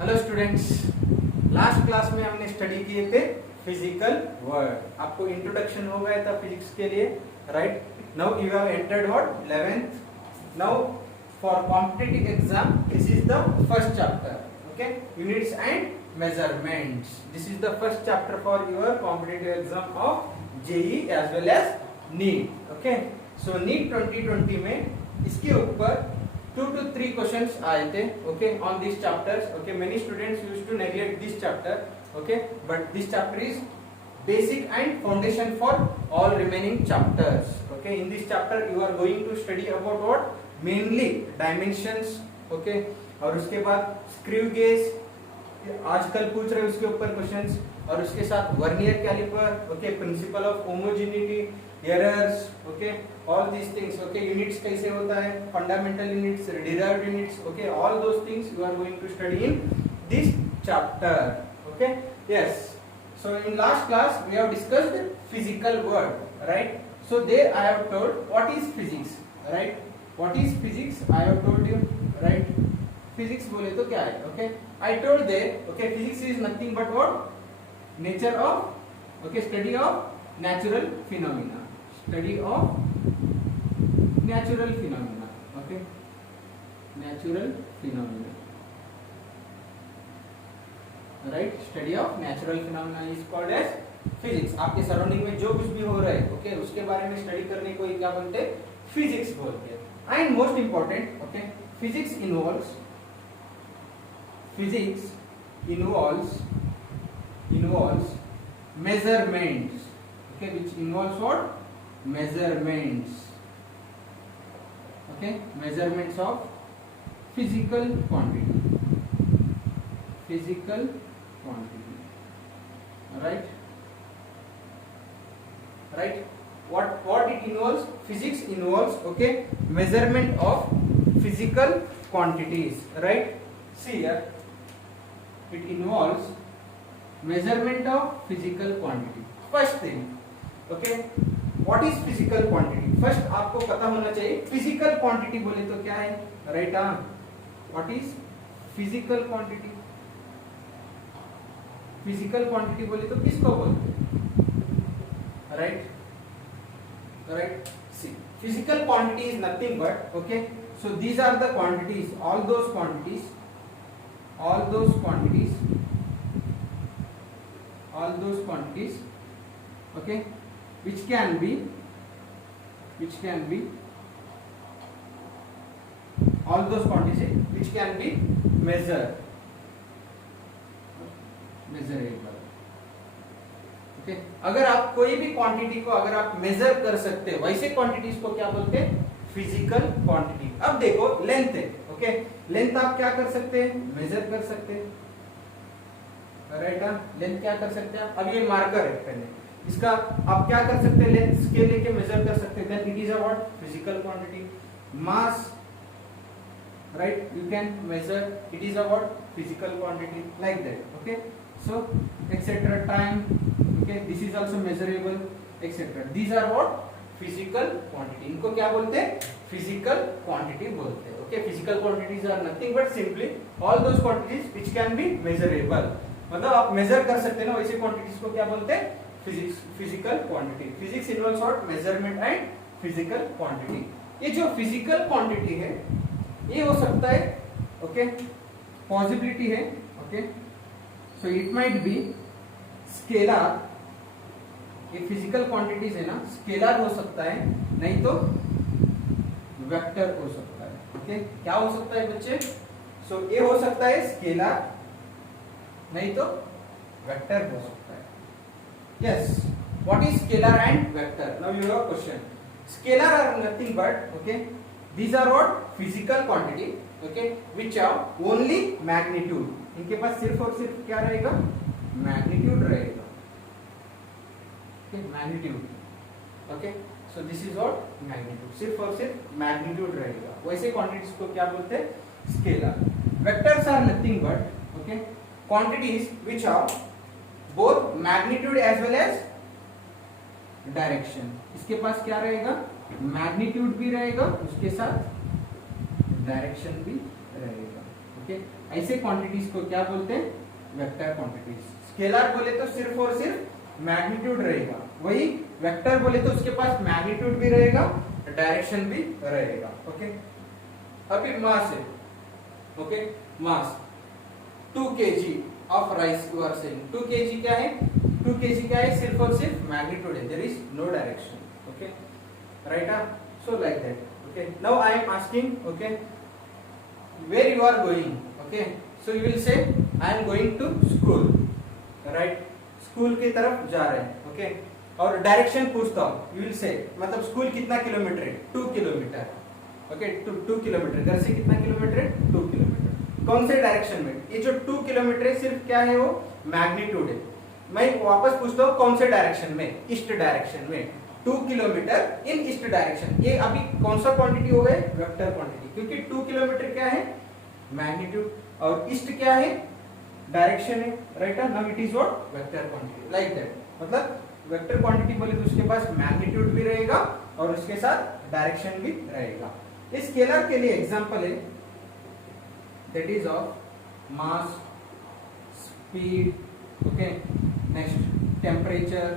Hello students, last class में हमने स्टडी किए थे फिजिकल वर्ड। आपको इंट्रोडक्शन हो गया था फिजिक्स के लिए, right? Now you have entered what 11th। Now for competitive exam this is the first chapter, okay, units and measurements. This is the first chapter for your competitive exam of JEE as well as NEET. Okay, so NEET 2020 में इसके ऊपर 2 to 3 questions आए थे, okay, on these chapters. Okay, many students used to neglect this chapter, okay, but this chapter is basic and foundation for all remaining chapters. Okay, in this chapter you are going to study about what? Mainly dimensions, okay, और उसके बाद screw gauge, आजकल पूछ रहे उसके ऊपर क्वेश्चंस, और उसके साथ vernier caliper, okay, principle of homogeneity, errors, okay, all these things, okay, units कैसे होता है, fundamental units, derived units, okay, all those things you are going to study in this chapter. Okay, yes, so in last class we have discussed physical world, right? So there I have told what is physics, right? What is physics I have told you, right? Physics बोले तो क्या है? Okay, I told there, okay, physics is nothing but what? Nature of, okay, study of natural phenomena, study of natural phenomena, okay, natural phenomena, right? Study of natural phenomena is called as physics. आपके सराउंडिंग में जो कुछ भी हो रहा है, okay, उसके बारे में स्टडी करने को क्या बोलते हैं? फिजिक्स बोलते हैं। And most important, okay, physics involves measurements, okay, which involves what? Measurements, okay, measurements of physical quantity, right? What it involves? Physics involves, okay, measurement of physical quantities, right? See here, it involves measurement of physical quantity. First thing, okay, what is physical quantity? First आपको पता होना चाहिए physical quantity बोले तो क्या है, right? What is physical quantity? Physical quantity बोले तो किसको बोलते हैं, right? See, physical quantity is nothing but, okay, so these are the quantities, all those quantities, okay, which can be all those quantities which can be measurable, okay. अगर आप कोई भी क्वांटिटी को अगर आप मेजर कर सकते हैं, वैसे क्वांटिटीज को क्या बोलते हैं? Physical quantity. अब देखो लेंथ है, ओके, लेंथ आप क्या कर सकते हैं? मेजर कर सकते हैं, राइट? लेंथ क्या कर सकते हैं? अब ये मार्कर है पहले, इसका आप क्या कर सकते हैं? लेंथ स्केल लेके मेजर कर सकते हैं, then it is a what? Physical quantity. Mass, right, you can measure, it is a what? Physical quantity, like that, okay. So etcetera time, okay, this is also measurable, etcetera, these are what? Physical quantity. इनको क्या बोलते हैं? Physical quantity बोलते हैं, okay. Physical quantities are nothing but simply all those quantities which can be measurable, मतलब आप मेजर कर सकते हैं ना, वैसे क्वांटिटीज को क्या बोलते हैं? Physical quantity. Physics involves what? Measurement and physical quantity. ये जो फिजिकल क्वांटिटी है ये हो सकता है, ओके, पॉसिबिलिटी है, okay, so it might be scalar. ये फिजिकल क्वांटिटीज है ना, स्केलर हो सकता है, नहीं तो वेक्टर हो सकता है, ओके। क्या हो सकता है बच्चे? सो ये हो सकता है स्केलर, नहीं तो वेक्टर हो सकता है। Yes, what is scalar and vector? Now you have a question. Scalar are nothing but, okay, these are what? Physical quantity, okay, which have only magnitude. इनके पास सिर्फ और सिर्फ क्या रहेगा? Magnitude रहेगा, okay, magnitude, okay, so this is what? Magnitude, सिर्फ और सिर्फ magnitude रहेगा, वैसे quantities को क्या बोलते हैं? Scalar. Vectors are nothing but, okay, quantities which have both magnitude as well as direction. इसके पास क्या रहेगा? मैग्नीट्यूड भी रहेगा, उसके साथ डायरेक्शन भी रहेगा, ओके, ऐसे क्वांटिटीज को क्या बोलते हैं? Vector quantities. स्केलर बोले तो सिर्फ और सिर्फ मैग्नीट्यूड रहेगा, वही वेक्टर बोले तो उसके पास मैग्नीट्यूड भी रहेगा, डायरेक्शन भी रहेगा। ओके, अभी मास है, okay, mass 2 kg of rice you are saying. 2 kg क्या है? 2 kg क्या है? सिर्फ और सिर्फ मैग्नीट्यूड है, there is no direction. Okay, right? So like that. Okay, now I am asking, okay, where you are going? Okay, so you will say I am going to school, right? School की तरफ जा रहे हैं। ओके, और डायरेक्शन पूछता हूँ, you will say मतलब स्कूल कितना किलोमीटर है? 2 किलोमीटर। ओके, 2 किलोमीटर, घर से कितना किलोमीटर है? 2 किलोमीटर। कौन से डायरेक्शन में? ये जो 2 किलोमीटर है सिर्फ क्या है? वो मैग्नीट्यूड है। मैं वापस पूछता हूँ कौन से डायरेक्शन में? ईस्ट डायरेक्शन में। 2 किलोमीटर इन ईस्ट डायरेक्शन। ये अभी कौन सा क्वांटिटी हो गए? वेक्टर क्वांटिटी, क्योंकि 2 किलोमीटर क्या है? मैग्नीट्यूड, और ईस्ट क्या है? डायरेक्शन है, right? Now it is what? Vector quantity, like that. मतलब वेक्टर क्वांटिटी बोले तो उसके पास मैग्नीट्यूड भी रहेगा और उसके साथ डायरेक्शन भी रहेगा। इस स्केलर के लिए एग्जांपल है, that is of mass, speed, okay, next temperature,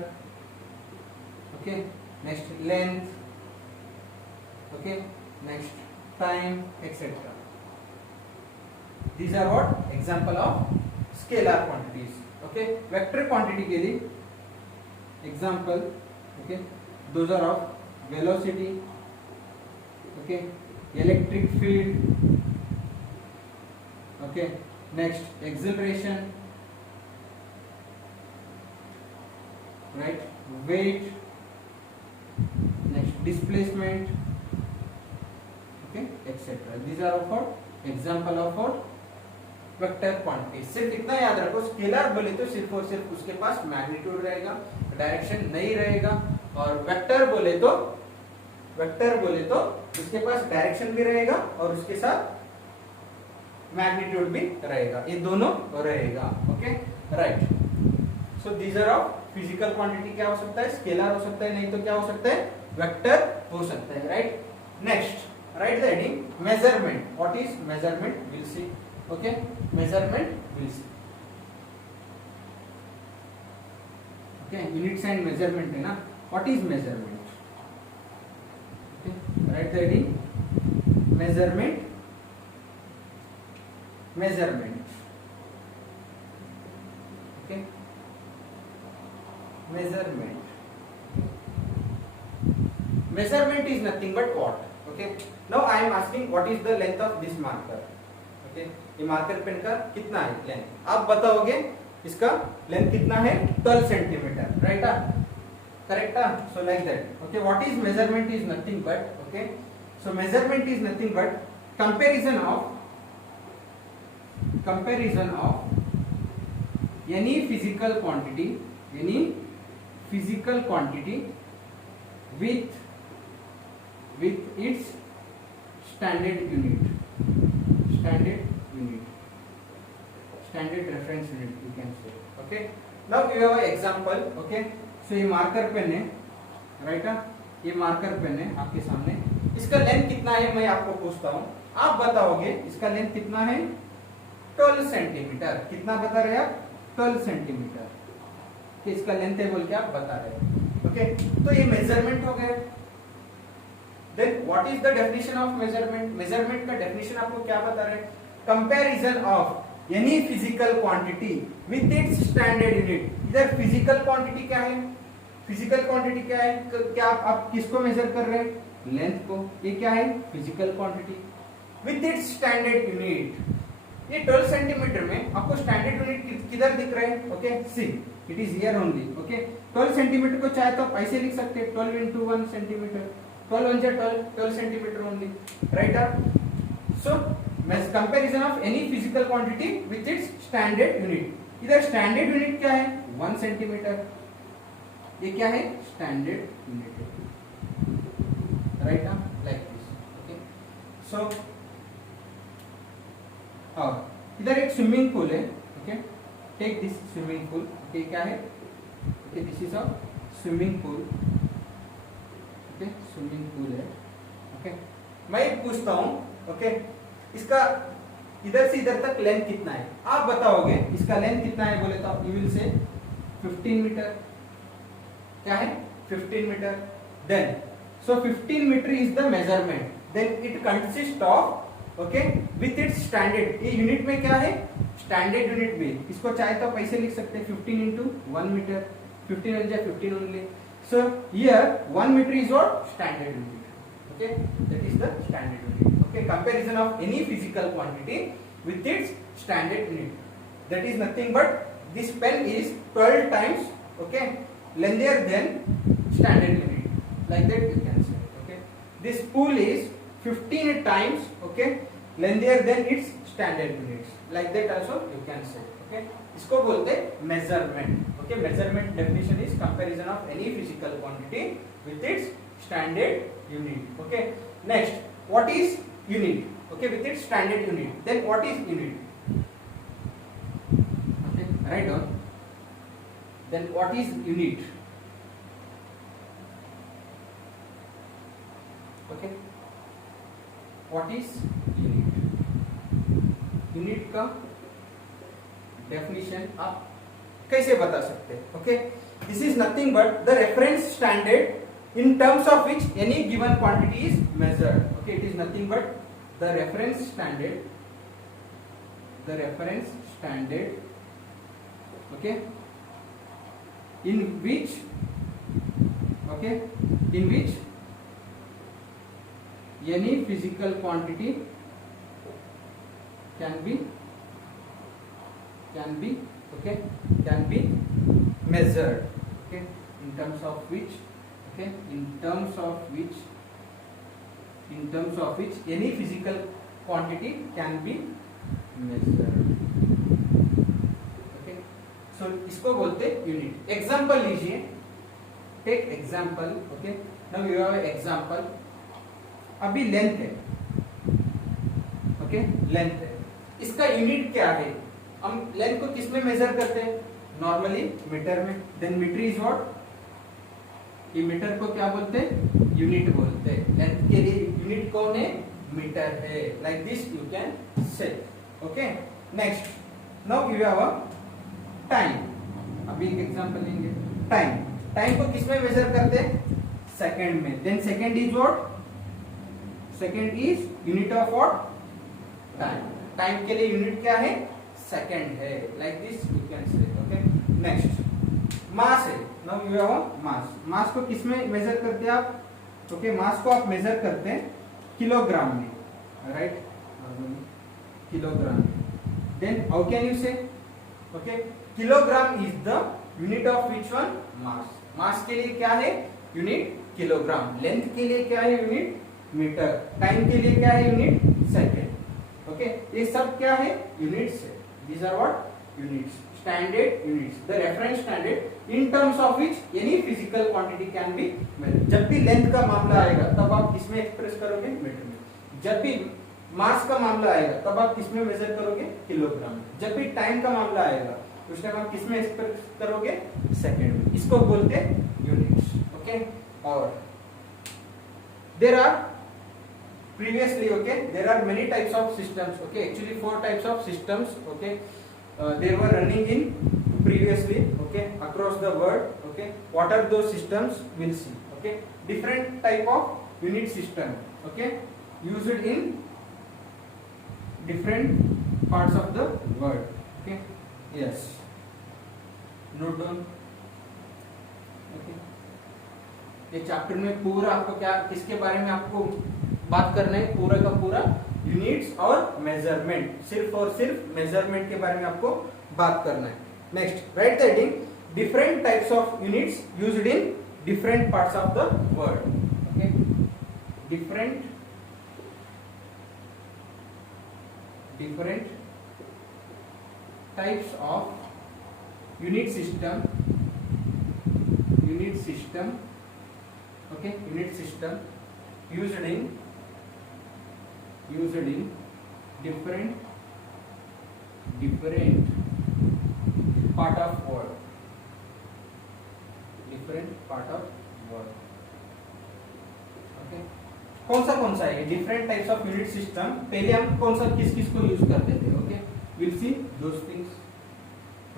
okay, next length, okay, next time, etcetera. These are what? Example of scalar quantities. Okay, vector quantity के लिए example, okay, those are of velocity, okay, electric field, okay, next acceleration, right, weight, next displacement, okay, etc. These are of what? Example of what? Vector quantity. सिर्फ इतना याद रखो, स्केलर बोले तो सिर्फ और सिर्फ उसके पास मैग्नीट्यूड रहेगा, डायरेक्शन नहीं रहेगा, और वेक्टर बोले तो उसके पास डायरेक्शन भी रहेगा और उसके साथ मैग्नीट्यूड भी रहेगा, ये दोनों रहेगा। Okay, right? So these are of physical quantity. क्या हो सकता है? स्केलर हो सकता है, नहीं तो क्या हो सकता है? वेक्टर हो सकता है, right? Next, write the heading measurement. What is measurement? Will see. Okay, measurement we'll see. Okay, units and measurement है ना? What is measurement? Okay, write the heading measurement. Measurement. Okay, measurement. Measurement is nothing but what? Okay, now I am asking what is the length of this marker? Okay, ये marker pen का कितना है लेंथ? आप बताओगे इसका लेंथ कितना है? 12 centimetre, right? Correct? So like that. Okay, what is measurement? Is nothing but, okay, so measurement is nothing but comparison of any physical quantity with its standard reference unit you can say. Okay, now you have an example. Okay, so ये marker pen है, राइट? ये marker pen है आपके सामने, इसका लेंथ कितना है मैं आपको पूछता हूँ, आप बताओगे इसका लेंथ कितना है? 12 सेंटीमीटर। कितना बता रहे आप? 12 सेंटीमीटर कि इसका लेंथ है बोल के आप बता रहे हैं। ओके, तो ये मेजरमेंट हो गया। Then what is the definition of measurement? Measurement का डेफिनेशन आपको क्या बता रहे हैं? Comparison of any physical quantity with its standard unit. इधर फिजिकल क्वांटिटी क्या है? फिजिकल क्वांटिटी क्या है? क्या आप किसको मेजर कर रहे हैं? लेंथ को। ये क्या है? Physical quantity with its standard unit. ये 12 सेंटीमीटर में आपको स्टैंडर्ड यूनिट किधर दिख रहे हैं? Okay, see it is here only. Okay, 12 सेंटीमीटर को चाहे तो आप ऐसे लिख सकते हैं 12 into 1 centimetre, 12 1 12 centimetre only, right? So comparison of any physical quantity with its standard unit. इधर स्टैंडर्ड यूनिट क्या है? 1 सेंटीमीटर। ये क्या है? Standard unit, right? Like this. Okay, so इधर एक स्विमिंग पूल है। Okay, take this swimming pool. Okay, क्या है? Okay, this is a swimming pool. Okay, swimming pool है। ओके, मैं पूछता हूं, ओके, इसका इधर से इधर तक लेंथ कितना है आप बताओगे, इसका लेंथ कितना है बोले तो यू विल से 15 मीटर, क्या है 15 metre. Then so 15 metre is the measurement, then it consist of okay with its standard, ये यूनिट में क्या है स्टैंडर्ड यूनिट में, इसको चाहे तो पैसे लिख सकते हैं 15 इंटू 1 मीटर, 15 हो जाए 15 only. So here 1 metre is what standard unit, okay that is the standard unit. Okay comparison of any physical quantity with its standard unit, that is nothing but this pen is 12 times okay lengthier than standard unit, like that you can say। okay this spool is 15 times okay lengthier than its standard units, like that also you can say। okay इसको बोलते measurement। okay measurement definition is comparison of any physical quantity with its standard unit। okay next what is unit, okay with its standard unit, then what is unit, okay write down, then what is unit, okay what is unit, unit का definition आप कैसे बता सकते हैं। okay this is nothing but the reference standard in terms of which any given quantity is measured। okay it is nothing but the reference standard okay in which any physical quantity can be measured, okay in terms of which any physical quantity can be measured। okay so इसको बोलते unit. Example लीजिए, take example. Okay now you have example, अभी length है, okay length है, इसका यूनिट क्या है, हम लेंथ को किस में मेजर करते हैं नॉर्मली मीटर में, देन मीटर इज व्हाट, ये मीटर को क्या बोलते हैं यूनिट बोलते हैं, लेंथ के लिए यूनिट कौन है मीटर है, like this you can say. Okay next now you have a time, अभी एक एग्जांपल लेंगे। टाइम को किस में मेजर करते हैं सेकंड में, then second is what, second is unit of what time के लिए यूनिट क्या है सेकंड है, like this you can say. Okay next mass है, नाउ यू हैव मास को किस में मेजर करते हैं आप, ओके मास को आप मेजर करते हैं किलोग्राम में, right kilogram. Then how can you say, okay kilogram is the unit of which one mass के लिए क्या है यूनिट किलोग्राम, लेंथ के लिए क्या है यूनिट मीटर, टाइम के लिए क्या है यूनिट सेकंड। ओके ये सब क्या है यूनिट्स है, these are what units, standard units, the reference standard in terms of which any physical quantity can be measured। जब भी लेंथ का मामला आएगा तब आप किसमें एक्सप्रेस करोगे मीटर में, जब भी मास का मामला आएगा तब आप किसमें मेजर करोगे किलोग्राम में, जब भी टाइम का मामला आएगा उस टाइम आप किसमें एक्सप्रेस करोगे सेकंड में, इसको बोलते हैं यूनिट्स। ओके और there are previously okay there are many types of systems, okay actually 4 types of systems, okay they were running in previously, okay across the world। okay what are those systems we'll see। okay different type of unit system, okay used in different parts of the world। okay yes note down। okay ये चैप्टर में पूरा आपको क्या किसके बारे में आपको बात करना है, पूरा का पूरा यूनिट्स और मेजरमेंट, सिर्फ और सिर्फ मेजरमेंट के बारे में आपको बात करना है। Next write the heading, different types of units used in different parts of the world. Okay different types of unit system okay unit system used in different part of world, okay कौन सा सा है, different types of unit system. पहले हम कौन सा किस किस को यूज करते थे, okay, will see those things.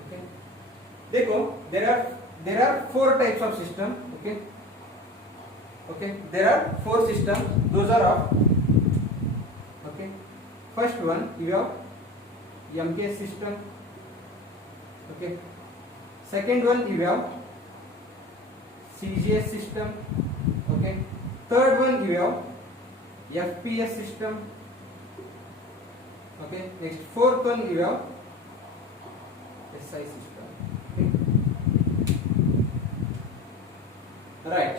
Okay, देखो there are 4 types of system. Okay, okay, there are 4 system, those are of, okay, first one you have MKS system, okay, second one you have CGS system, okay, third one you have FPS system, okay, next fourth one you have SI system, okay, right।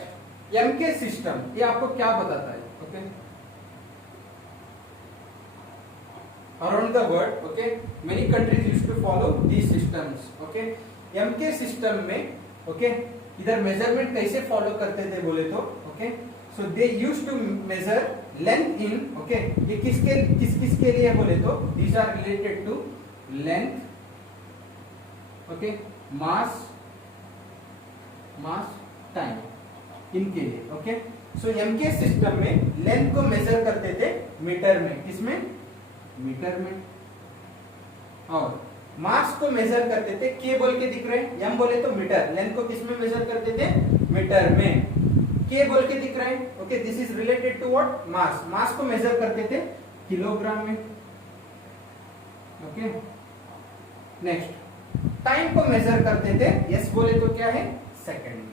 MK system ये आपको क्या बताता है, okay, around the world, okay, many countries used to follow these systems, okay। MK system में, okay, इधर measurement कैसे follow करते थे बोले तो, okay, so they used to measure length in, okay, ये किस के लिए बोले तो these are related to length, okay, mass time, इनके लिए, ओके। सो एमके सिस्टम में लेंथ को मेजर करते थे मीटर में, किसमें, मीटर में, और मास को मेजर करते थे, के बोल के दिख रहे हैं, एम बोले तो मीटर, लेंथ को किस में मेजर करते थे, मीटर में, के बोल के दिख रहे हैं, okay, this is related to what, mass को मेजर करते थे किलोग्राम में, ओके। नेक्स्ट टाइम को मेजर करते थे, यस बोले तो क्या है, सेकंड में,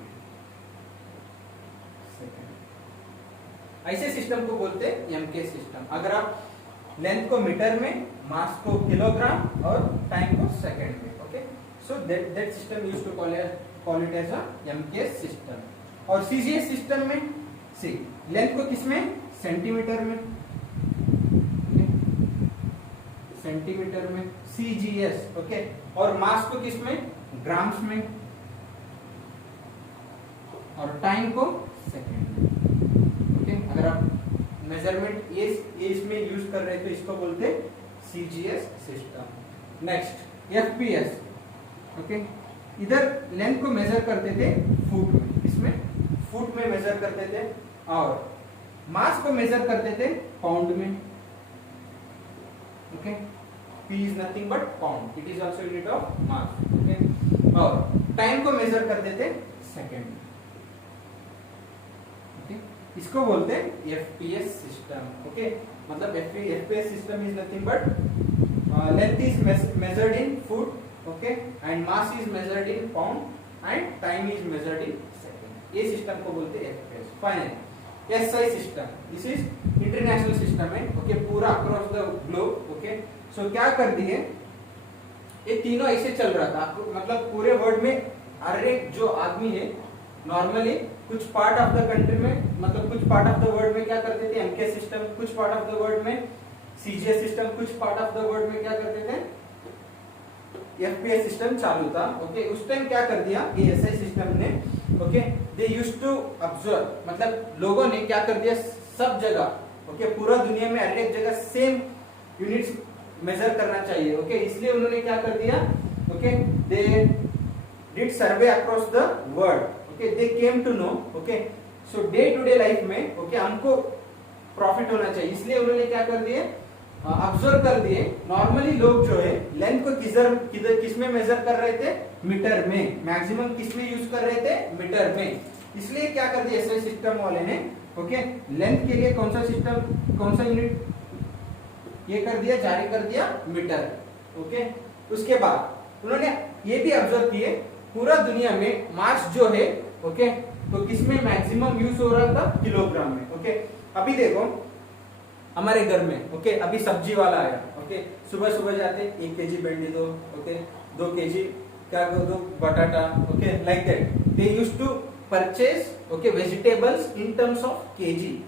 ऐसे सिस्टम को बोलते हैं एमके सिस्टम। अगर आप लेंथ को मीटर में, मास को किलोग्राम और टाइम को सेकंड में, okay, so that system used to call it as a MKS system. और सीजीएस सिस्टम में सी लेंथ को किसमें, सेंटीमीटर में, सेंटीमीटर में, सीजीएस, ओके, और मास को किसमें, ग्राम्स में, और टाइम को सेकंड में, ओके। अगर आप मेजरमेंट इसमें यूज कर रहे हैं तो इसको बोलते हैं CGS system. Next FPS, okay, इधर लेंथ को मेजर करते थे फुट में, इसमें फुट में मेजर करते थे, और मास को मेजर करते थे पाउंड में, okay, P is nothing but pound, it is also unit of mass, okay, और टाइम को मेजर करते थे सेकंड में, इसको बोलते हैं एफपीएस सिस्टम, ओके। मतलब FPS system is nothing but length is measured in foot, okay, and mass is measured in pound and time is measured in second. ये सिस्टम को बोलते हैं FPS. Final SI system, this is international system है, ओके, पूरा across the globe, okay. सो क्या कर दिए, ये तीनों ऐसे चल रहा था, मतलब पूरे वर्ल्ड में हर एक जो आदमी है नॉर्मली कुछ पार्ट ऑफ द कंट्री में, मतलब कुछ पार्ट ऑफ द वर्ल्ड में क्या करते थे, एमके सिस्टम, कुछ पार्ट ऑफ द वर्ल्ड में सीजीएस सिस्टम, कुछ पार्ट ऑफ द वर्ल्ड में क्या करते थे, एफपीएस सिस्टम चालू था, ओके। उस टाइम क्या कर दिया ये एसआई सिस्टम ने, okay, they used to observe, मतलब लोगों ने क्या कर दिया, सब जगह, ओके, पूरा दुनिया में हर एक जगह सेम यूनिट्स मेजर करना चाहिए, ओके, इसलिए उन्होंने क्या कर दिया, okay, they did survey across the world, okay, they came to know, okay, so day to day life में, ओके, हमको प्रॉफिट होना चाहिए, इसलिए उन्होंने क्या कर दिए, ऑब्जर्व कर दिए, नॉर्मली लोग जो है लेंथ को किस में मेजर कर रहे थे, मीटर में, मैक्सिमम किस में यूज कर रहे थे, मीटर में, इसलिए क्या कर दिया एसआई सिस्टम वाले ने, ओके, लेंथ के लिए कौन सा सिस्टम, कौन सा यूनिट ये कर दिया, जारी कर दिया मीटर, ओके। उसके बाद उन्होंने ये भी ऑब्जर्व किए पूरा दुनिया में मास जो है, ओके, तो किसमें मैक्सिमम यूज हो रहा था, किलोग्राम में, ओके। अभी देखो हमारे घर में, ओके, अभी सब्जी वाला आया, ओके, सुबह सुबह जाते 1 केजी भिंडी दो, ओके, 2 केजी क्या दो, बटाटा, okay, like that they used to purchase, okay, vegetables in terms of KG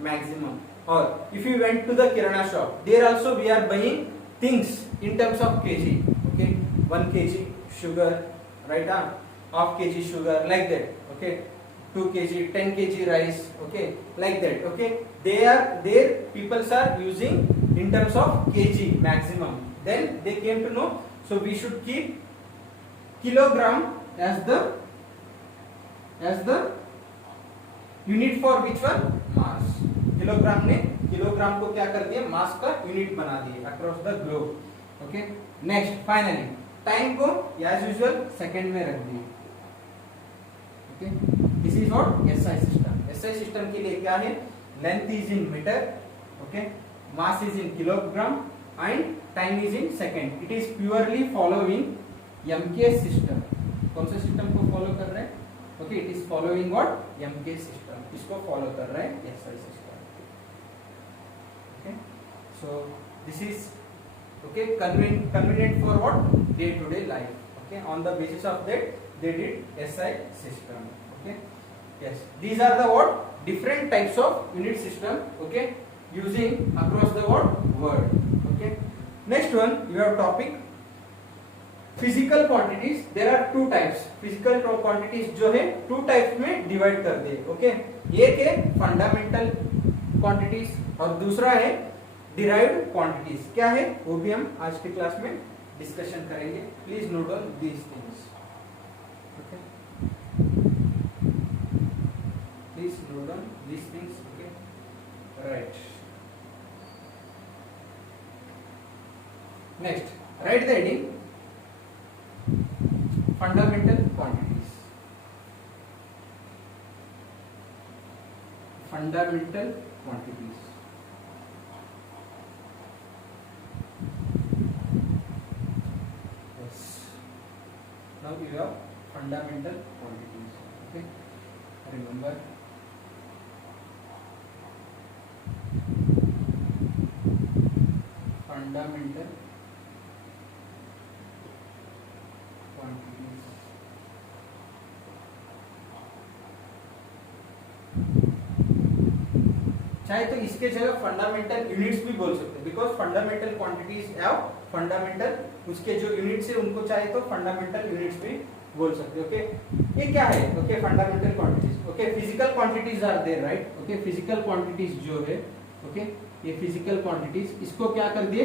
maximum. और if you went to the kirana shop, there also we are buying things in terms of KG, okay, 1 KG sugar, right, half kg sugar, like that, okay, 2 kg, 10 kg rice, okay, like that, okay, their peoples are using in terms of kg maximum, then they came to know, so we should keep kilogram as the unit for which one, mass, kilogram ने kilogram को क्या कर दिया, mass का unit बना दिए across the globe. Okay, next finally time को as usual second में रख दिए। Okay, this is what SI system. SI system के लिए क्या है, length is in metre, okay, mass is in kilogram and time is in second. It is purely following MK system. कौन सा system को फॉलो कर रहे हैं, okay, it is following what MK system, इसको फॉलो कर रहे हैं SI system. Okay, so this is okay convenient for what day to day life. Okay, on the basis of that they did SI system. Okay, yes, these are the what different types of unit system, okay, using across the world. Okay, next one you have topic physical quantities. There are two types. Physical quantities जो है two types में divide कर दिए. Okay, एक है fundamental quantities और दूसरा है डिराइव्ड क्वांटिटीज। क्या है वो भी हम आज की क्लास में डिस्कशन करेंगे। Please note down these things. Okay, please note down these things. Okay, right, next write the heading fundamental quantities. Fundamental quantities, now you have fundamental quantities. Okay, remember fundamental quantities. चाहे तो इसके जगह फंडामेंटल यूनिट्स भी बोल सकते हैं, because fundamental quantities have fundamental, उसके जो यूनिट्स है उनको चाहे तो फंडामेंटल यूनिट्स भी बोल सकते हैं। ओके, ये क्या है, okay, fundamental quantities. Okay, physical quantities are there, right. Okay, physical quantities जो है, ओके, ये फिजिकल क्वांटिटीज, इसको क्या कर दिए,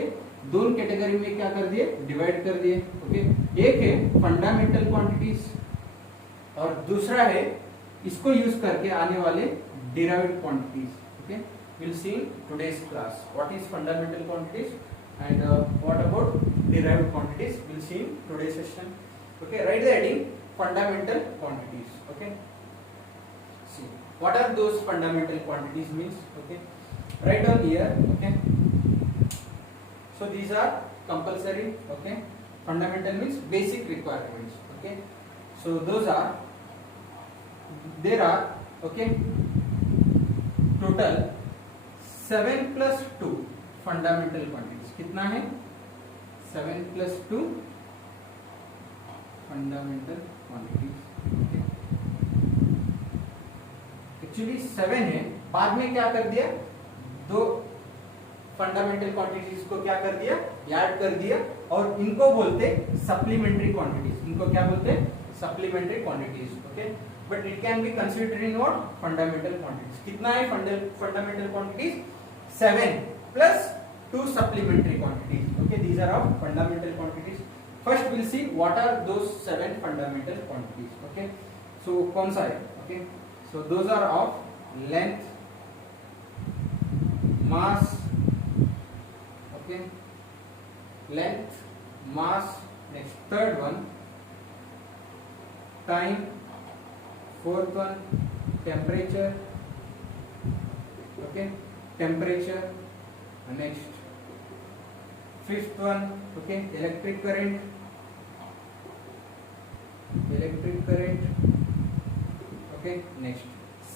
दोनों कैटेगरी में क्या कर दिए, डिवाइड कर दिए। ओके, एक है फंडामेंटल क्वांटिटीज और दूसरा है इसको यूज करके आने वाले derived quantities. Okay, we'll see in today's class what is fundamental quantities and what about derived quantities. We'll see in today's session. Okay, write the heading fundamental quantities. Okay, see what are those fundamental quantities means. Okay, write down here. Okay, so these are compulsory. Okay, fundamental means basic requirements. Okay, so those are, there are, okay, total 7 + 2 fundamental quantities. कितना है, 7 + 2 fundamental quantities. Actually 7 है, बाद में क्या कर दिया, दो fundamental quantities को क्या कर दिया, ऐड कर दिया और इनको बोलते सप्लीमेंट्री क्वांटिटीज। इनको क्या बोलते, supplementary quantities. Okay, but it can be considered in what, fundamental quantities. कितना है fundamental quantities, 7 plus 2 supplementary quantities. Okay, these are of fundamental quantities. First we'll see what are those 7 fundamental quantities. Okay, so कौन सा है, okay, so those are of length, mass, okay, length, mass, next third one time, fourth one temperature, okay, temperature, next fifth one, okay, electric current, okay, next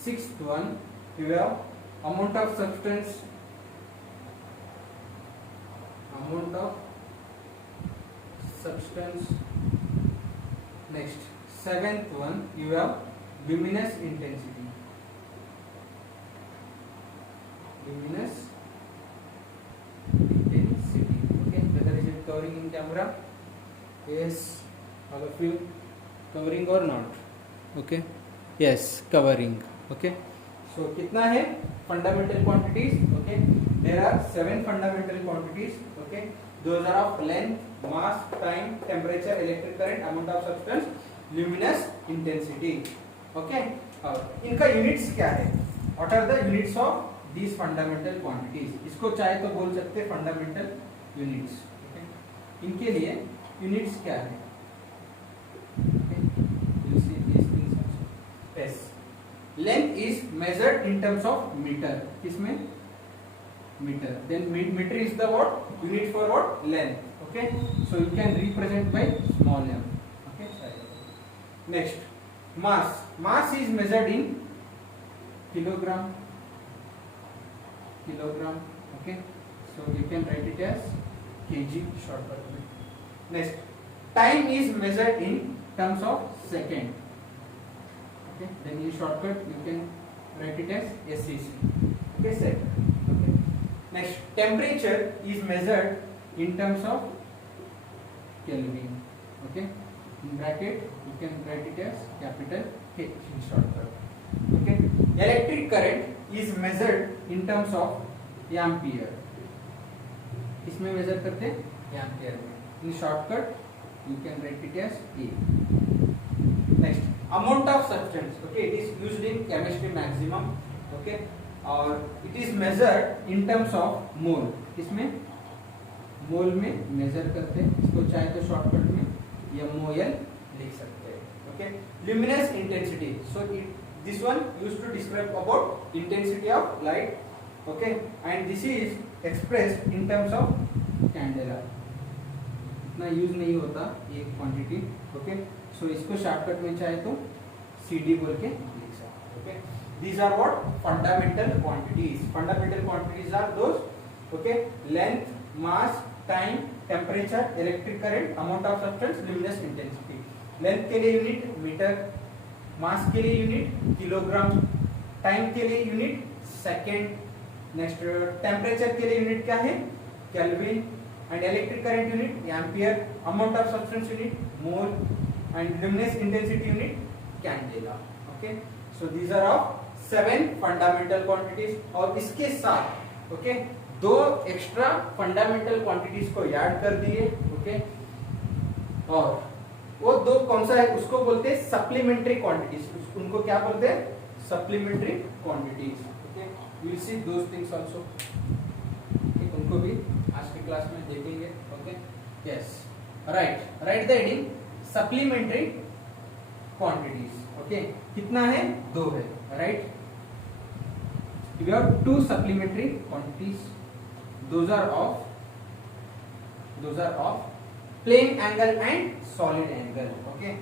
sixth one you have amount of substance, next seventh one you have luminous intensity, okay, whether is it covering in camera, yes, all of you covering or not, okay, yes, covering, okay, so कितना है fundamental quantities, okay, there are 7 fundamental quantities, okay, those are of length, mass, time, temperature, electric current, amount of substance, luminous intensity. Okay, इनका units क्या है, what are the units of these fundamental quantities. इसको चाहे तो बोल सकते हैं fundamental units. Okay? इनके लिए units क्या है? Okay? You see these things also. S. Length is measured in terms of meter. किसमें? Meter. Then meter is the what? Unit for what? Length. Okay? So you can represent by small m. Okay? Next, mass. Mass is measured in kilogram. Kilogram. Okay? So you can write it as kg shortcut. Next, time is measured in terms of second. Okay? Then in shortcut you can write it as SCC. Okay? Second. Okay? Next, temperature is measured in terms of Kelvin. Okay? In bracket you can write it as capital H in shortcut. Okay? Electric current is measured in terms of ampere. इसमें measure करते हैं ampere में. In shortcut you can write it as A. Next, amount of substance. Okay, it is used in chemistry maximum. Okay, और it is measured in terms of mole. इसमें मोल में मेजर करते हैं. इसको चाहे तो शॉर्टकट में MOL लिख सकते हैं. Okay, luminous intensity. So this one used to describe about intensity of light. Okay, and this is expressed in terms of candela. इतना यूज नहीं होता ये क्वांटिटी. ओके, सो इसको शॉर्टकट में चाहे तो CD बोल के लिख सकते हैं. Okay, these are what fundamental quantities. Fundamental quantities are those. Okay, length, mass, time, temperature, electric current, amount of substance, luminous intensity. Length के लिए यूनिट मीटर, मास के लिए यूनिट किलोग्राम, टाइम के लिए यूनिट सेकेंड. नेक्स्ट, टेम्परेचर के लिए unit क्या है? Kelvin. And electric current unit ampere, amount of substance unit mole, and luminous intensity unit candela. Okay, so these are of 7 fundamental quantities. और इसके साथ okay दो एक्स्ट्रा फंडामेंटल क्वांटिटीज को add कर दिए. ओके, और वो दो कौन सा है? उसको बोलते हैं सप्लीमेंट्री क्वांटिटीज. उनको क्या बोलते हैं? Supplementary quantities. Okay, you will see those things also. उनको भी आज की क्लास में देखेंगे. Okay, yes, right the heading supplementary quantities. Okay, कितना है? 2 है. Right, we have 2 supplementary quantities. Those are of plane angle and solid angle. Okay,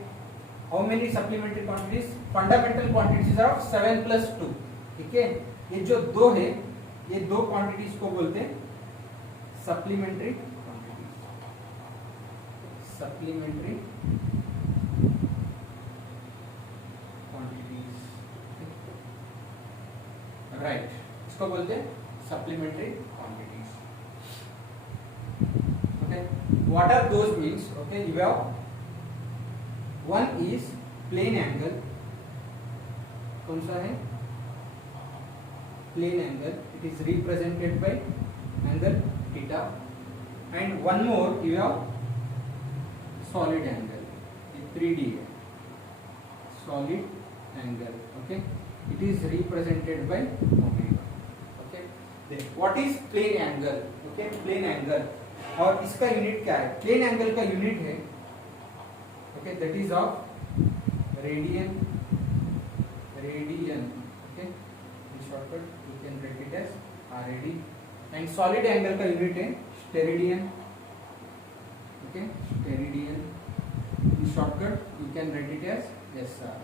how many supplementary quantities? Fundamental quantities are of 7 plus 2. ठीक है, ये जो 2 है, ये 2 क्वांटिटीज को बोलते हैं supplementary quantities. Supplementary quantities. Right, इसको बोलते हैं supplementary quantities. Okay, what are those means? Okay, you have one is plane angle. कौन सा है? Plane angle. It is represented by angle theta. And one more you have solid angle. ये 3D है. Solid angle. Okay, it is represented by omega. Okay, then what is plane angle? Okay, plane angle. और इसका यूनिट क्या है? Plane angle का यूनिट है okay, that is of radian. Okay, in shortcut you can write it as RAD. and solid angle का यूनिट है steradian. Okay, steradian. in shortcut you can write it as SR.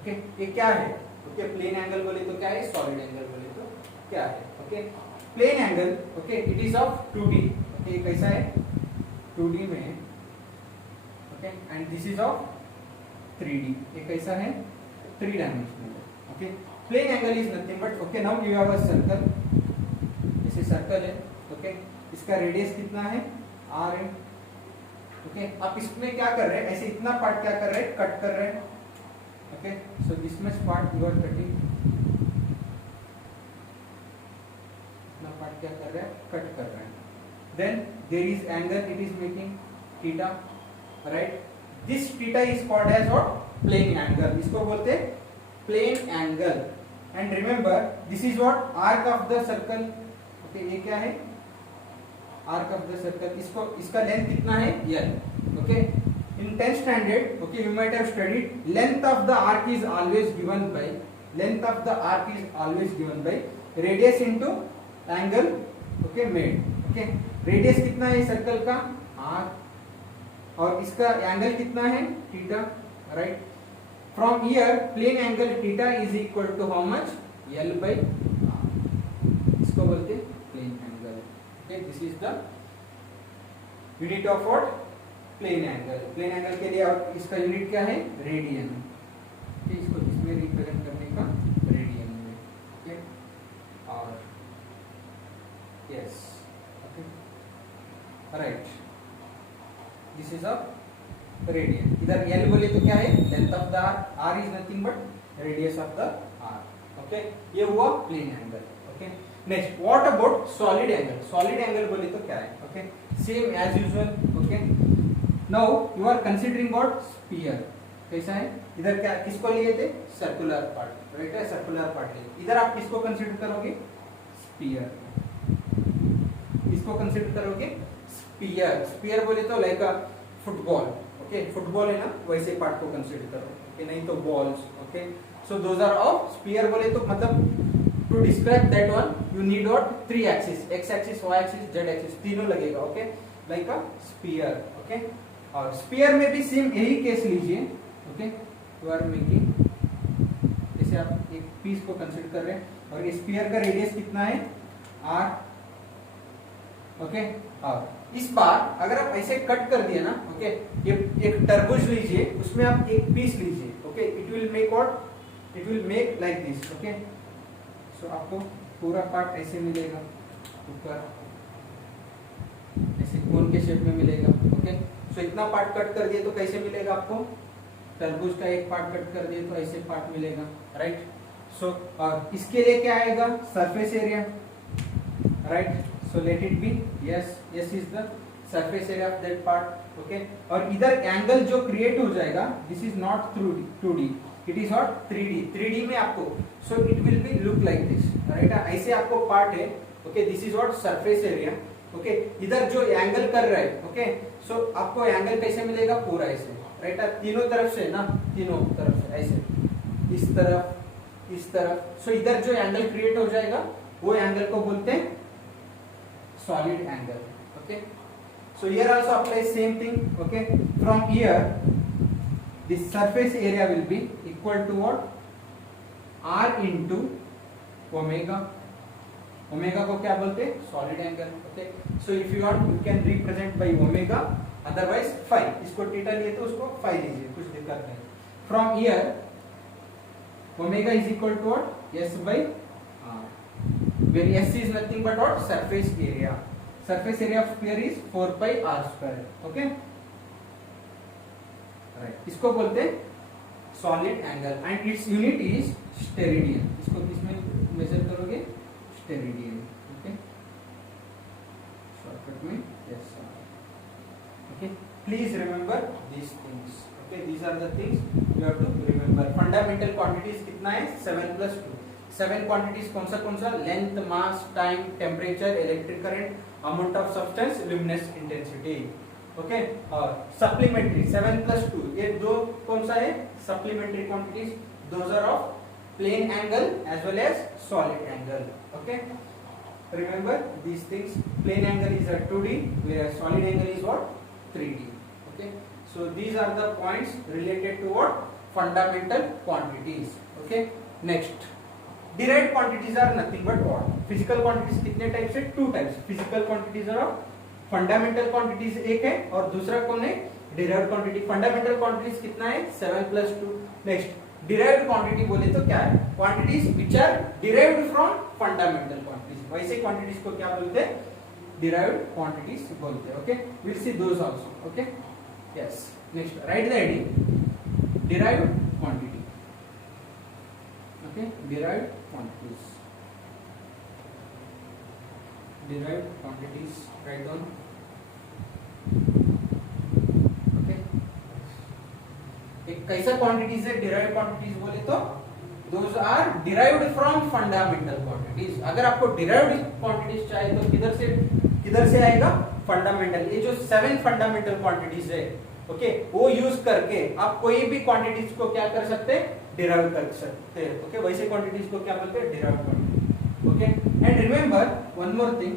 Okay, ये क्या है? Okay, plane angle बोले तो क्या है? Solid angle बोले तो क्या है? Okay, plane angle. Okay, it is of 2D. Okay, कैसा है? 2D में. Okay, and this is of 3D. ये कैसा है? 3 dimensional. Okay, plane angle is nothing but okay, now you have a circle. जैसे सर्कल है. ओके, इसका radius कितना है? R है. ओके, आप इसमें क्या कर रहे हैं? ऐसे इतना पार्ट क्या कर रहे हैं? कट कर रहे हैं. Okay, so this much part you are cutting. इतना पार्ट क्या कर रहा है? कट कर रहा है. Then there is angle it is making theta, right? This theta is called as what? Plane angle. इसको बोलते हैं plane angle. And remember this is what arc of the circle. Okay, ये क्या है? Arc of the circle. इसको इसका लेंथ कितना है? l। Okay, in 10th standard okay you might have studied length of the arc is always given by radius into angle okay made. Okay, radius कितना है सर्कल का? r, और इसका एंगल कितना है? Theta, right. From here plane angle theta is equal to how much? l by r। इसको बोलते हैं plane angle. Okay, this is the unit of what? Plane angle. Plane angle के लिए और इसका यूनिट क्या है? रेडियन। ओके, इसको इसमें रिप्रेजेंट करने का रेडियन में। ओके, और yes, okay, right, this is a radian. इधर l बोले तो क्या है? Length of the r is nothing but radius of the r। Okay, ये हुआ plane angle. Okay, next what about solid angle? Solid angle बोले तो क्या है? Okay, same as usual. Okay, now you are considering what? Sphere. कैसा है? इधर क्या किसको लिए थे? सर्कुलर पार्ट, राइट है, सर्कुलर पार्ट लिए। इधर आप किसको कंसीडर करोगे? स्फीयर। इसको कंसीडर करोगे स्फीयर। स्फीयर बोले तो लाइक अ फुटबॉल। ओके, फुटबॉल है ना, वैसे पार्ट को कंसीडर करो। ओके, नहीं तो balls. Okay, so those are of sphere बोले तो मतलब to describe that one you need what? 3 axis, x axis, y axis, z axis, तीनों लगेगा। Okay, like a sphere. Okay, और स्फीयर में भी सेम यही केस लीजिए। ओके, यू आर मेकिंग, जैसे आप एक पीस को कंसीडर कर रहे हैं और स्फीयर का रेडियस कितना है? r। ओके, और इस बार अगर आप ऐसे कट कर दिए ना, ओके, ये एक तरबूज लीजिए, उसमें आप एक पीस लीजिए। Okay, it will make what? It will make like this. Okay, so आपको पूरा पार्ट ऐसे मिलेगा, ऊपर ऐसे कोन के शेप में मिलेगा। ओके, सो इतना पार्ट कट कर दिए तो कैसे मिलेगा आपको? तरबूज का एक पार्ट कट कर दिए तो ऐसे पार्ट मिलेगा, राइट। सो और इसके लिए क्या आएगा? Surface area, right. So let it be yes, yes is the surface area of that part. Okay, और इधर एंगल जो क्रिएट हो जाएगा, this is not through 2D, it is what? 3D। 3D में आपको so it will be look like this, right? ऐसे आपको पार्ट है। okay, this is what? surface area। okay, इधर जो एंगल कर रहा है, okay, so आपको एंगल कैसे मिलेगा? पूरा ऐसे, राइट, तीनों तरफ से ना, तीनों तरफ से ऐसे, इस तरफ, इस तरफ। so इधर जो एंगल क्रिएट हो जाएगा वो एंगल को बोलते हैं solid angle। okay, so here also apply same thing। okay, from here this surface area will be equal to what? r into omega। omega को क्या बोलते हैं? solid angle। okay, so if you want you can represent by omega, otherwise phi। इसको थीटा लिए तो उसको phi लीजिए, कुछ दिक्कत नहीं। from here omega is equal to what? s by r, where s is nothing but what? surface area। surface area of sphere is 4 pi r square। okay, right, इसको बोलते हैं solid angle and its unit is steradian. इसको किसमें मेजर करोगे? Steradian. okay, shortcut में yes sir। okay, please remember these things। okay, these are the things you have to remember। fundamental quantities कितना है? 7 plus 2। 7 quantities कौन सा? Length, mass, time, temperature, electric current, amount of substance, luminous intensity. Okay, और supplementary 7 plus 2, ये दो कौन सा है? Supplementary quantities, those are of plane angle as well as solid angle. Okay, remember these things. Plane angle is a 2D, whereas solid angle is what? 3D। okay, so these are the points related to what? fundamental quantities। okay, next derived quantities are nothing but what? physical quantities कितने टाइप से? 2 types. physical quantities और fundamental quantities एक है और दूसरा कौन है? derived quantity। fundamental quantities कितना है? 7 plus 2। next derived quantity बोले तो क्या है? quantities which are derived from fundamental quantities। वैसे quantities को क्या बोलते हैं? derived quantities बोलते हैं। okay, we'll see those also। okay, yes, next write the heading derived quantity। okay, derived quantities, derived quantities, write down। okay, एक कैसा क्वांटिटीज है? derived quantities बोले तो those are derived from fundamental quantities. अगर आपको derived quantities चाहिए तो किधर से आएगा? फंडामेंटल। ये जो 7 फंडामेंटल क्वांटिटीज है, ओके, वो यूज करके आप कोई भी क्वांटिटीज को क्या कर सकते हैं? डिराइव कर सकते हैं। ओके, वैसे क्वांटिटीज को क्या बोलते हैं? Derived quantity. Okay, and remember one more thing.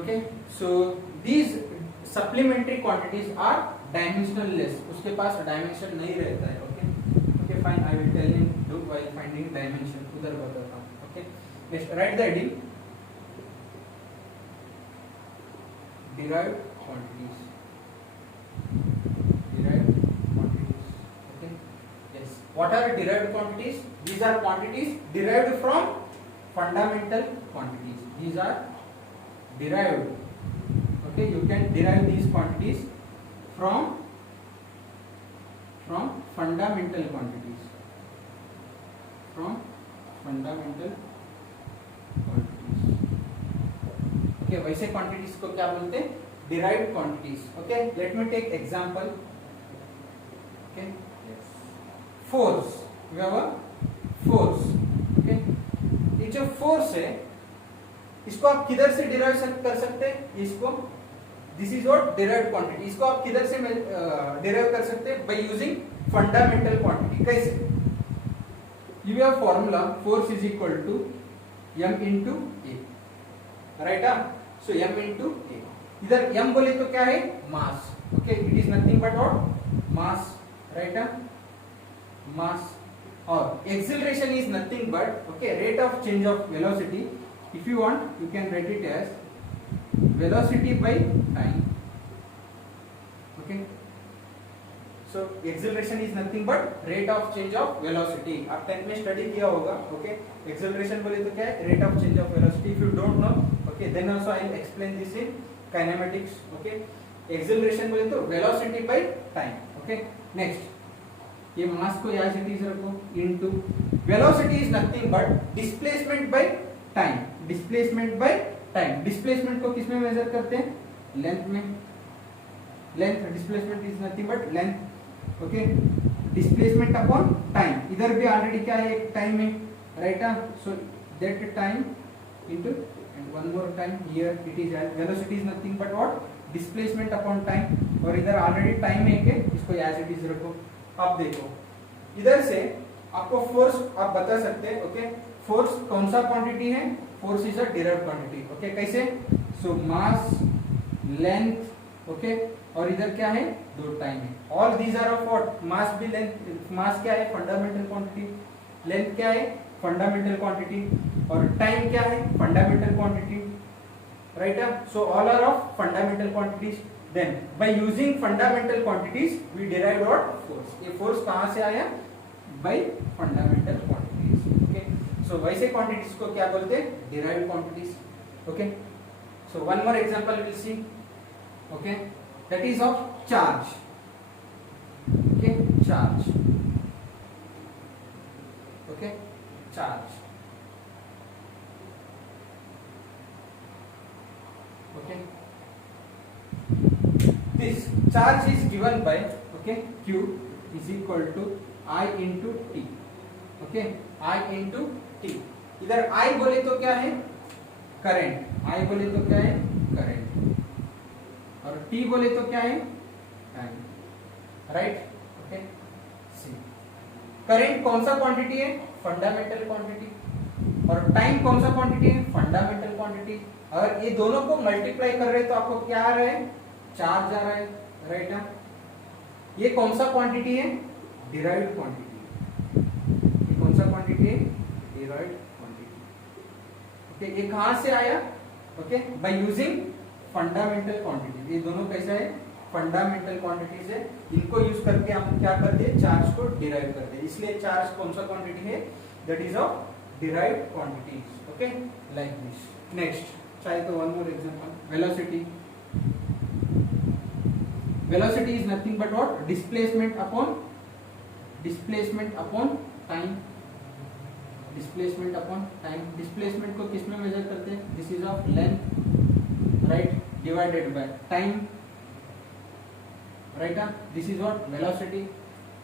Okay, so these supplementary quantities are dimensional less, उसके पास डायमेंशन नहीं रहता है। Okay okay fine, I will tell him do while finding dimension, उधर बताता हूं। Okay, next write the heading derived quantities. Derived quantities. Okay, yes, what are derived quantities? These are quantities derived from fundamental quantities. These are derived. Okay, you can derive these quantities from fundamental quantities, from fundamental quantities. Okay, वैसे quantities को क्या बोलते हैं? Derived quantities. Okay, let me take example. Okay, force, we have a force. Okay, ये जो फोर्स है इसको आप किधर से डिराइव कर सकते हैं? इसको, this is what derived quantity. इसको आप किधर से डिराइव कर सकते हैं? By using fundamental quantity. कैसे? You have formula force is equal to m into a, right? So m into a, इधर m बोले तो क्या है? Mass. Okay, it is nothing but what? Mass, right? Mass. और acceleration is nothing but, okay, rate of change of velocity. If you want you can right it as velocity by time. Okay, so acceleration is nothing but rate of change of velocity. आप 10th में स्टडी किया होगा। Okay, acceleration बोले तो क्या है? Rate of change of velocity. If you don't know, okay, then also I will explain this in kinematics. Okay, acceleration बोले तो velocity by time. Okay, next ये मास को यहाँ से चीज रखो into velocity is nothing but displacement by time. displacement by time, displacement को किसमें मेजर करते हैं? लेंथ में। Length, displacement is nothing but length. Okay, displacement upon time, इधर भी ऑलरेडी क्या है? एक टाइम है, राइट? सो that time into and one more time here it is velocity is nothing but what? Displacement upon time, और इधर ऑलरेडी टाइम है के, इसको as it is रखो। अब देखो इधर से आपको फोर्स आप बता सकते हैं। ओके, फोर्स कौन सा क्वांटिटी है? Force is a derived quantity. Okay, कैसे? सो मास, लेंथ, ओके, और इधर क्या है? दो टाइम है। All these are of what? Mass भी लेंथ, मास क्या है? Fundamental quantity. लेंथ क्या है? Fundamental quantity. और टाइम क्या है? Fundamental quantity, right? So all are of fundamental quantities. Then by using fundamental quantities we derive what? Force. ये force कहां से आया? By fundamental quantities. Okay, so वैसे क्वांटिटीज को क्या बोलते हैं? Derived quantities. Okay, so one more example will see. Okay, that is of charge. Okay, charge. Okay, charge. Okay, this charge is given by, okay, Q is equal to I into T. Okay, I into T. इधर I बोले तो क्या है? Current. I बोले तो क्या है? करंट। और T बोले तो क्या है? Time, right? ओके, सी करंट कौन सा क्वांटिटी है? Fundamental quantity. और टाइम कौन सा क्वांटिटी है? Fundamental quantity. अगर ये दोनों को मल्टीप्लाई कर रहे हैं तो आपको क्या आ रहा है? चार्ज आ रहा है, राइट? ये कौन सा क्वांटिटी है? Derived quantity. ये कौन सा क्वांटिटी है? Derived quantity. ओके, ये कहां से आया? Okay, bye using fundamental quantity. ये दोनों कैसा है? फंडामेंटल क्वांटिटीज है। इनको यूज करके हम क्या करते हैं? चार्ज को डिराइव करते हैं। इसलिए चार्ज कौन सा क्वांटिटी है? That is of derived quantities. Okay, like this. Next चाहे तो one more example, velocity. Velocity is nothing but what? Displacement upon time. Displacement upon time. Displacement को किसमें मेजर करते हैं? This is of length, right, divided by time, right? This is what? Velocity,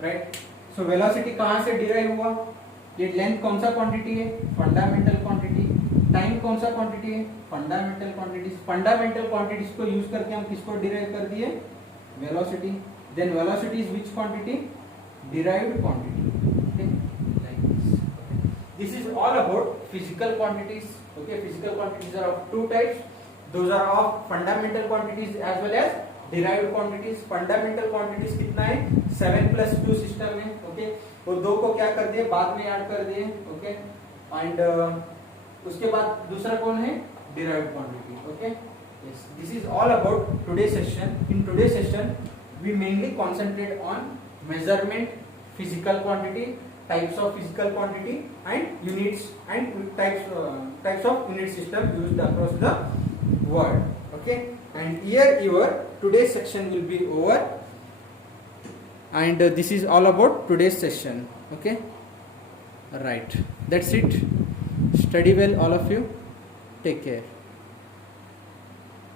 right? So velocity कहाँ से डिराइव हुआ? ये लेंथ कौन सा क्वांटिटी है? Fundamental quantity. टाइम कौन सा क्वांटिटी है? Fundamental quantities. फंडामेंटल क्वांटिटीज को यूज करके हम किसको डिराइव कर दिए? Velocity. Then velocity is which quantity? Derived quantity. Okay, like this. This is all about physical quantities. Okay, physical quantities are of two types. Those are of fundamental quantities as well as derived quantities. Fundamental quantities कितना है? 7+2 सिस्टम में. Okay, वो दो को क्या कर दिए? बाद में ऐड कर दिए. Okay, and उसके बाद दूसरा कौन है? Derived quantity. Okay, yes. This is all about today's session. In today's session, we mainly concentrate on measurement, physical quantity, types of physical quantity and units and types of unit system used across the world. Okay, and here your today's section will be over, and this is all about today's session. Okay, right, that's it. Study well all of you. Take care.